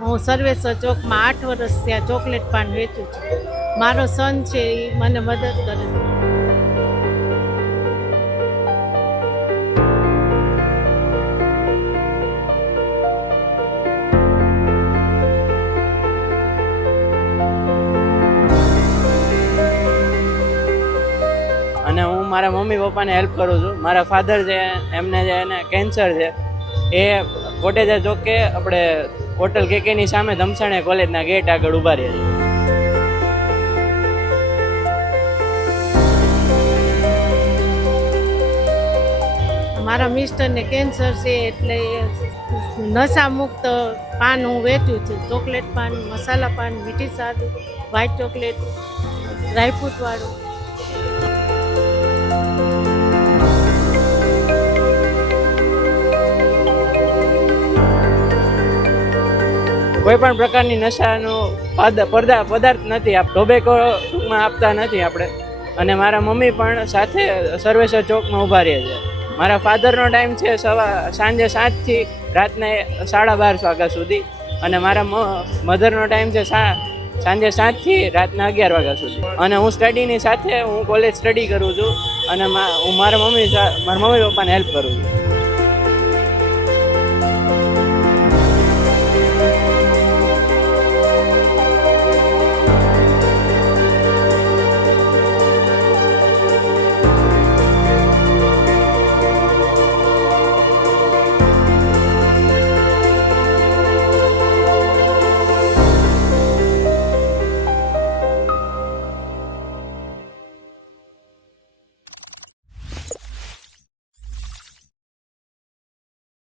હું સર્વેશ્વર ચોકમાં 8 વર્ષથી આ ચોકલેટ પાન વેચું છું. મારો સન છે એ મને મદદ કરે છે. અને હું મારા મમ્મી પપ્પાને હેલ્પ કરું છું. મારા ફાધર છે એમને જે એને કેન્સર છે એ કોટેજા ચોકે આપણે હોટલ કેકેની સામે ધમસાણે કોલેજના ગેટ આગળ ઊભા રહે છે. મારા મિસ્ટરને કેન્સર છે એટલે નશા મુક્ત પાન હું વેચું છું. ચોકલેટ પાન, મસાલા પાન, મીઠી સાદું, વ્હાઈટ ચોકલેટ, ડ્રાયફ્રૂટવાળું. કોઈ પણ પ્રકારની નશાનો પદાર્થ નથી ટોબેકો ટૂંકમાં આપતા નથી આપણે. અને મારા મમ્મી પણ સાથે સર્વેશ્વર ચોકમાં ઊભા રહે છે. મારા ફાધરનો ટાઈમ છે સાંજે 7થી રાતના 12:30 વાગ્યા સુધી, અને મારા મધરનો ટાઈમ છે સાંજે 7થી રાતના 11 વાગ્યા સુધી. અને હું સ્ટડીની સાથે હું કોલેજ સ્ટડી કરું છું, અને હું મારા મમ્મી પપ્પાને હેલ્પ કરું છું.